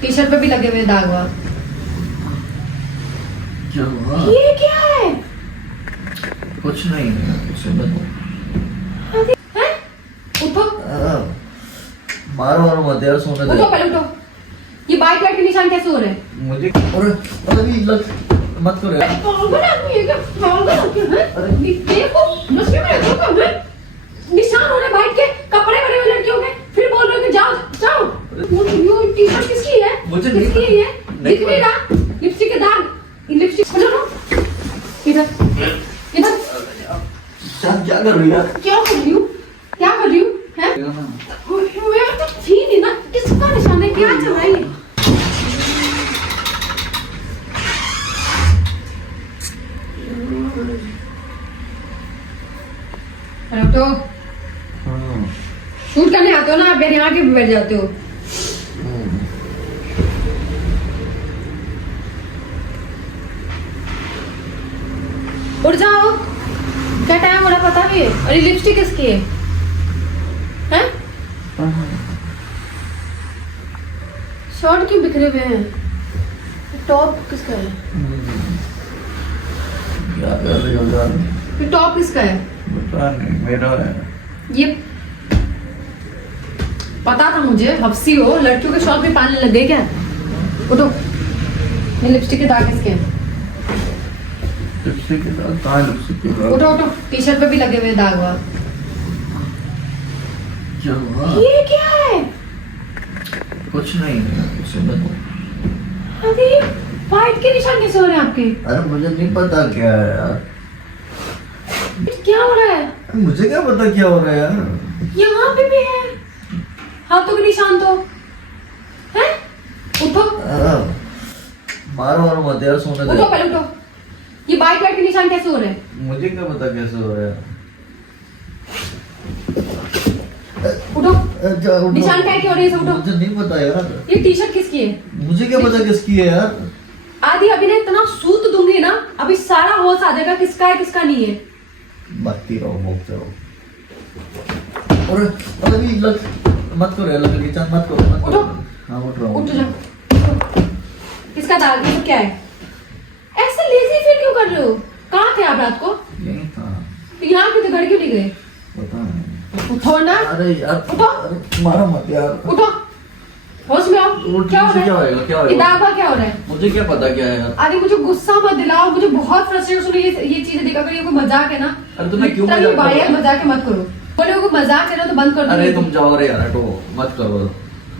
T shirt पे भी लगे हुए दाग वाग। क्या हुआ? ये क्या है? कुछ नहीं है, कुछ नहीं। हैं? उठो मारो मारो मत यार, सोने दे। उठो पहले उठो। ये बाइक वाइक के निशान कैसे हो रहे हैं? मुझे अरे अभी लग मत करो यार। पागल आदमी है क्या? पागल आदमी है? अरे देखो मुझे में रखो कब है? निशान हो रहे बाइक के, कपड़े बड़े हुए लड़कियों के, फिर बोल रहे हो कि जाओ जाओ। वो टी शर्ट किसकी है? मुझे नहीं किसकी है ये? नहीं दिख नहीं रहा? लिपस्टिक के दाग, लिपस्टिक खोलो ना। इधर इधर क्या कर रही है? क्या कर रही हूँ? क्या कर रही हूँ? हैं? मैं तो थी नहीं ना, किसका निशान है? क्या चल रहा है ये? अरे तो शूट करने आते हो ना आप, यहाँ के भी बैठ जाते हो। उठ जाओ, क्या टाइम हो रहा पता भी है? अरे लिपस्टिक किसकी है? हैं? शर्ट क्यों बिखरे हुए हैं? टॉप किसका है? क्या कर रही हो यार? ये टॉप किसका है? पता नहीं, मेरा है। ये पता था मुझे, हफ्सी हो, लड़कियों के शॉर्ट भी पालने लग गए क्या? उठो, ये लिपस्टिक के दाग किसके हैं? लिपस्टिक के साथ कहाँ लिपस्टिक के साथ? उठो उठो, टी शर्ट पे भी लगे हुए दाग वाग। क्या हुआ? ये क्या है? कुछ नहीं है, कुछ नहीं। अरे वाइट के निशान कैसे हो रहे हैं आपके? अरे मुझे नहीं पता क्या है यार। क्या हो रहा है? मुझे क्या पता क्या हो रहा है यार? यहाँ पे भी है हाथों के निशान तो है। उठो मारो मारो मत यार, सोने दे। उठो पहले उठो। ये बाइक वाइट के निशान कैसे हो रहे हैं? मुझे क्या पता कैसे हो रहा है? उठो, उठो। निशान क्या हो रही है? उठो। मुझे नहीं पता यार। ये टी शर्ट किसकी है? मुझे क्या पता किसकी है यार? आदि अभी ना इतना सूत दूंगी ना, अभी सारा होश आ जाएगा किसका है किसका नहीं है। बकती रहो, भोगते रहो। और अभी लग मत करो यार, लग किचन मत करो, मत उठो। करो। हाँ उठ रहा हूँ। उठ जा। किसका दाग है? तो क्या है? ऐसे लेजी फील क्यों कर रहे हो? कहाँ थे आप रात को? यही था। तो यहाँ के तो घर क्यों नहीं गए? पता नहीं। उठो ना। अरे यार उठो। अरे मारो मत यार। उठो, होश में आओ। उठ क्या हो से क्या रहा होएगा? क्या है? ये होएगा? दाग वाग क्या हो रहा है? मुझे क्या पता क्या है यार? आदि मुझे गुस्सा मत दिलाओ, मुझे बहुत फ्रस्ट्रेशन है ये चीजें देखा कर। ये कोई मजाक है ना? अरे तुम्हें क्यों इतना भी मजाक कर रहे हो? मजाक मत करो। बोले को मजाक है ना तो बंद कर दो। अरे तुम जाओ रे यार, हटो मत करो।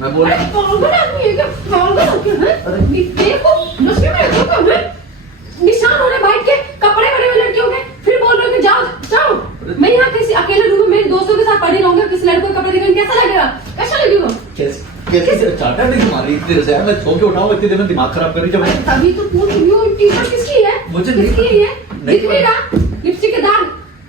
मैं बोल अरे पागल आदमी है क्या? पागल आदमी है? अरे देखो मुझे में रखो कब है? निशान हो रहे बाइक के, कपड़े बड़े हुए लड़कियों के, फिर बोल रहे हो कि जाओ जाओ। मैं यहाँ किसी अकेले रूम में मेरे दोस्तों के साथ पड़ी रहूंगा, किसी लड़के के कपड़े देखेंगे कैसा लगेगा? कैसा लगेगा? कैसे चाटा नहीं तुम्हारी इतनी देर से यार? मैं सो के उठाऊं इतनी देर में दिमाग खराब कर रही जब। अरे तभी तो पूछ रही हूँ, टी शर्ट किसकी है? मुझे नहीं किसकी है ये? नहीं दिख नहीं रहा? लिपस्टिक के दाग,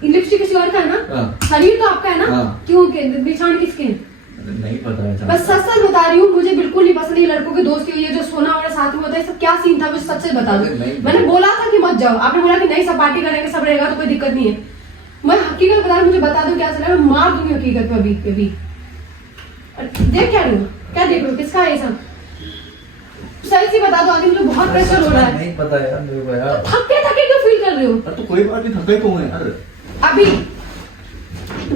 लिपस्टिक किसी और का है ना? हाँ। शरीर तो आपका है ना? हाँ। क्यों के निशान किसके हैं? अरे नहीं पता है। बस सच सच बता रही हूँ, मुझे बिल्कुल नहीं पसंद ये लड़कों की दोस्ती हुई है जो सोना वाला साथ में होता है। सब क्या सीन था मुझे सच सच बता दो। अरे नहीं। मैंने बोला था कि मत जाओ, आपने बोला कि नहीं सब पार्टी करेंगे सब रहेगा तो कोई दिक्कत नहीं है। मैं हकीकत बता रही हूँ, मुझे बता दो क्या चल रहा है, मैं मार दूंगी हकीकत में अभी अभी। देख क्या रही हूँ? क्या देख रही हूँ? किसका है ये सब? सही से बता दो आगे, मुझे बहुत प्रेशर हो रहा है। नहीं पता यार मेरे को यार। थके थके क्यों फील कर रहे हो? तो कोई बात नहीं, थके क्यों है यार? अभी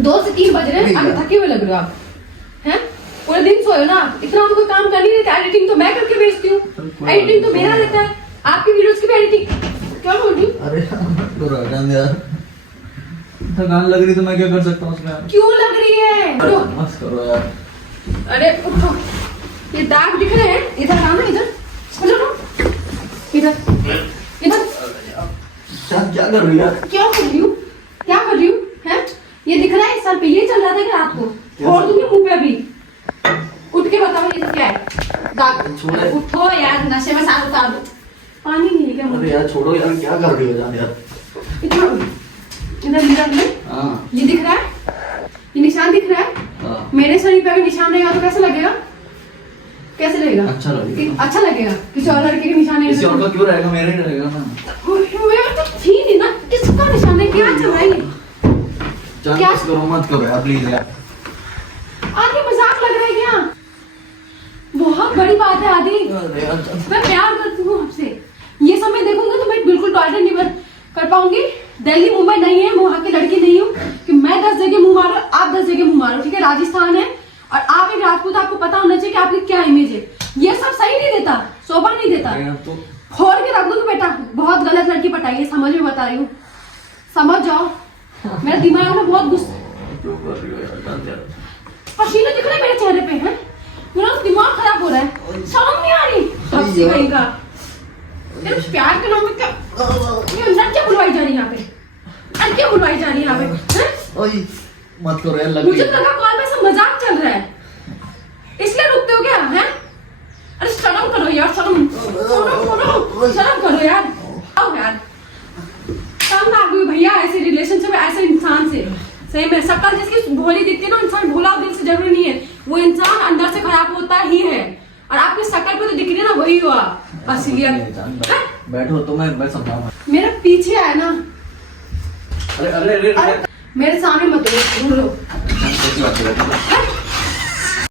2 से 3 बज रहे हैं, अभी थके हुए लग रहे हो आप हैं? पूरे दिन सोए हो ना, इतना तो कोई काम कर नहीं रहता। एडिटिंग तो मैं करके भेजती हूँ, एडिटिंग तो मेरा रहता है, आपकी वीडियोस की भी एडिटिंग। क्या बोल रही हूँ? अरे तो राजन यार, थकान लग रही तो मैं क्या कर सकता हूँ उसमें? क्यों लग रही है? उठो। मत करो यार। अरे उठो, ये दाग दिख रहे हैं, इधर आना, इधर चलो ना, इधर इधर। क्या कर रही है? क्या कर रही हूँ? क्या कर रही हूँ? हैं? ये दिख रहा है इस साल पे ये चल रहा था कि रात को? छोड़ दूंगी मुंह पे अभी। उठ के बताओ ये सब क्या है? दाग। छोड़े। उठो यार, नशे में साथ उतार दो। पानी नहीं है क्या? अरे यार छोड़ो यार, क्या कर रही हो जान यार? इधर इधर में हाँ ये दिख रहा है, ये निशान दिख रहा है। हाँ। मेरे शरीर पे अगर निशान रहेगा तो कैसा लगेगा? कैसे लगेगा? अच्छा लगेगा। अच्छा लगेगा। किसी और लड़के के निशान नहीं किसी और का क्यों रहेगा? मेरा ही रहेगा ना। मैं तो थी नहीं ना, किसका निशान है? क्या चल रहा है ये? जान क्या? बस करो, मत करो यार प्लीज यार। आगे मजाक लग रहा है क्या? बहुत बड़ी बात है आदि। अरे यार, मैं प्यार करती हूँ आपसे, ये सब मैं देखूंगी तो मैं बिल्कुल टॉयलेट नहीं कर पाऊंगी। दिल्ली मुंबई नहीं है, मैं वहां की लड़की नहीं हूँ कि मैं 10 जगह मुंह मारो, आप 10 जगह मुंह मारो, ठीक है। राजस्थान है और आप एक राजपूत, आपको पता होना चाहिए कि आपकी क्या इमेज है। ये सब सही नहीं देता, शोभा नहीं देता। अरे यार, तो फोड़ के रख दूंगी बेटा, बहुत गलत लड़की पटाई है, समझ में बता रही हूँ, समझ जाओ। मेरा दिमाग में बहुत गुस्सा, क्यों कर रही हो यार, जान यार। पसीने दिख रहे हैं मेरे चेहरे पे, हैं मेरा दिमाग खराब हो रहा है, शर्म नहीं आ रही। हफ्सी कहीं का तेरे प्यार के नाम पे क्या ये लड़कियां बुलवाई जा रही है यहाँ पे, लड़कियां बुलवाई जा रही है यहाँ पे, हैं? ओए मत करो यार, लग मुझे गई। तो लगा कॉल पे सब मजाक चल रहा है, इसलिए रुकते हो क्या, हैं? अरे शर्म करो यार, शर्म करो यार, आओ यार। तंग आ गई भैया ऐसे रिलेशनशिप में, ऐसे इंसान से। सही में शक्ल जिसकी भोली दिखती है ना, इंसान भोला दिल से जरूरी नहीं है, वो इंसान अंदर से खराब होता ही है। और आपकी शक्ल पे तो दिख रही है ना, वही हुआ असलियत। बैठो तो मैं समझाऊंगा। मेरे पीछे आया ना, अरे अरे अरे अरे मेरे सामने मत रो, कैसी बात कर रहे हो?